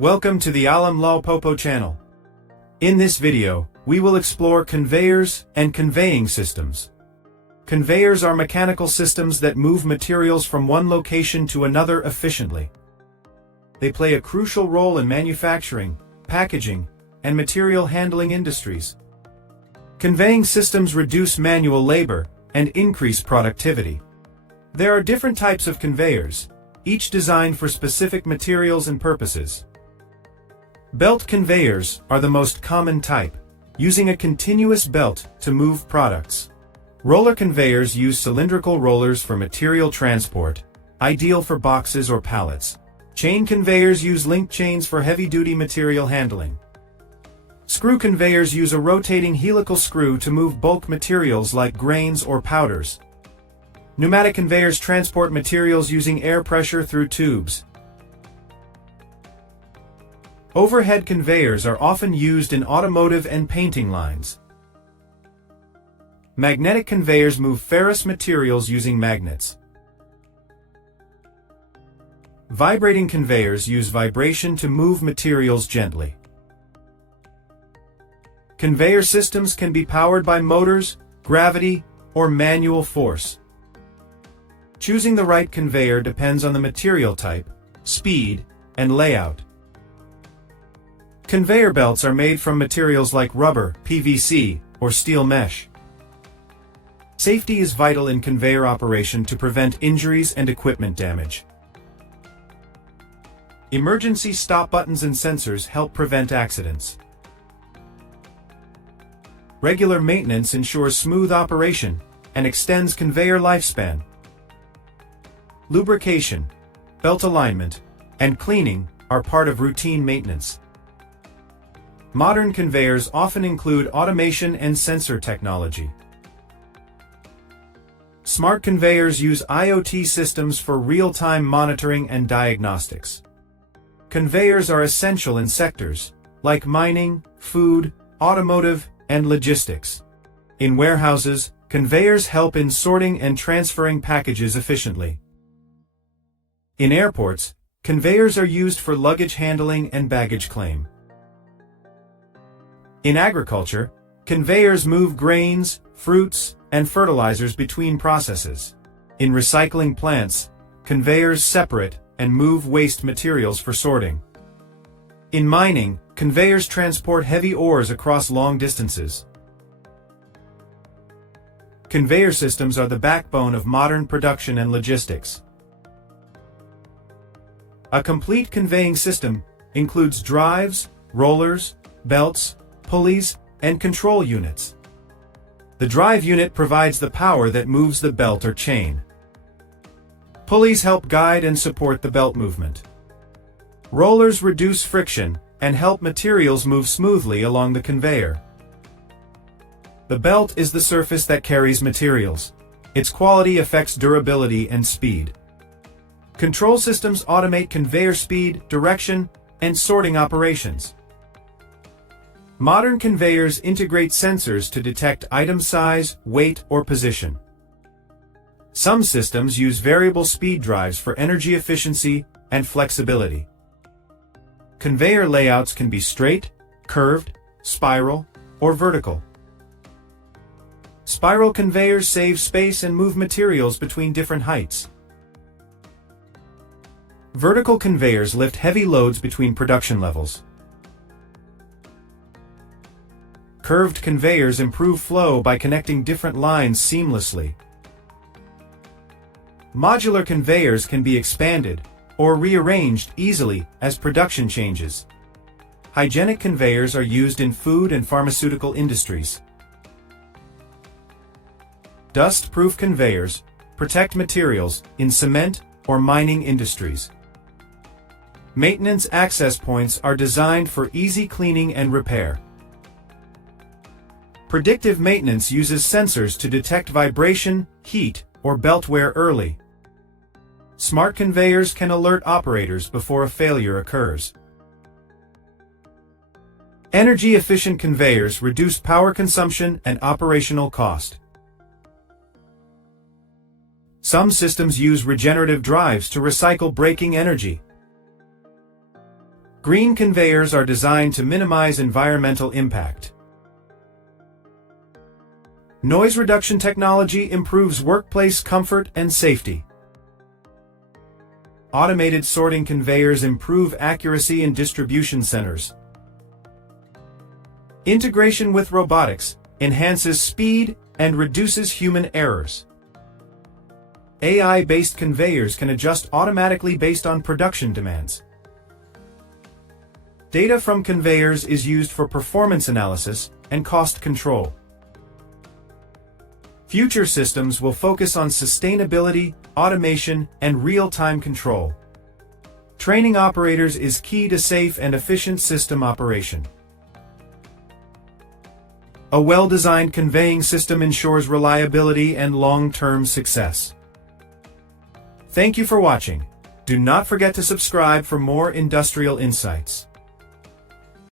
Welcome to the Lawe Popo channel. In this video, we will explore conveyors and conveying systems. Conveyors are mechanical systems that move materials from one location to another efficiently. They play a crucial role in manufacturing, packaging, and material handling industries. Conveying systems reduce manual labor and increase productivity. There are different types of conveyors, each designed for specific materials and purposes. Belt conveyors are the most common type, using a continuous belt to move products. Roller conveyors use cylindrical rollers for material transport, ideal for boxes or pallets. Chain conveyors use link chains for heavy-duty material handling. Screw conveyors use a rotating helical screw to move bulk materials like grains or powders. Pneumatic conveyors transport materials using air pressure through tubes. Overhead conveyors are often used in automotive and painting lines. Magnetic conveyors move ferrous materials using magnets. Vibrating conveyors use vibration to move materials gently. Conveyor systems can be powered by motors, gravity, or manual force. Choosing the right conveyor depends on the material type, speed, and layout. Conveyor belts are made from materials like rubber, PVC, or steel mesh. Safety is vital in conveyor operation to prevent injuries and equipment damage. Emergency stop buttons and sensors help prevent accidents. Regular maintenance ensures smooth operation and extends conveyor lifespan. Lubrication, belt alignment, and cleaning are part of routine maintenance. Modern conveyors often include automation and sensor technology. Smart conveyors use IoT systems for real-time monitoring and diagnostics. Conveyors are essential in sectors like mining, food, automotive, and logistics. In warehouses, conveyors help in sorting and transferring packages efficiently. In airports, conveyors are used for luggage handling and baggage claim. In agriculture, conveyors move grains, fruits, and fertilizers between processes. In recycling plants, conveyors separate and move waste materials for sorting. In mining, conveyors transport heavy ores across long distances. Conveyor systems are the backbone of modern production and logistics. A complete conveying system includes drives, rollers, belts, pulleys, and control units. The drive unit provides the power that moves the belt or chain. Pulleys help guide and support the belt movement. Rollers reduce friction and help materials move smoothly along the conveyor. The belt is the surface that carries materials. Its quality affects durability and speed. Control systems automate conveyor speed, direction, and sorting operations. Modern conveyors integrate sensors to detect item size, weight, or position. Some systems use variable speed drives for energy efficiency and flexibility. Conveyor layouts can be straight, curved, spiral, or vertical. Spiral conveyors save space and move materials between different heights. Vertical conveyors lift heavy loads between production levels. Curved conveyors improve flow by connecting different lines seamlessly. Modular conveyors can be expanded or rearranged easily as production changes. Hygienic conveyors are used in food and pharmaceutical industries. Dust-proof conveyors protect materials in cement or mining industries. Maintenance access points are designed for easy cleaning and repair. Predictive maintenance uses sensors to detect vibration, heat, or belt wear early. Smart conveyors can alert operators before a failure occurs. Energy-efficient conveyors reduce power consumption and operational cost. Some systems use regenerative drives to recycle braking energy. Green conveyors are designed to minimize environmental impact. Noise reduction technology improves workplace comfort and safety. Automated sorting conveyors improve accuracy in distribution centers. Integration with robotics enhances speed and reduces human errors. AI-based conveyors can adjust automatically based on production demands. Data from conveyors is used for performance analysis and cost control. Future systems will focus on sustainability, automation, and real-time control. Training operators is key to safe and efficient system operation. A well-designed conveying system ensures reliability and long-term success. Thank you for watching. Do not forget to subscribe for more industrial insights.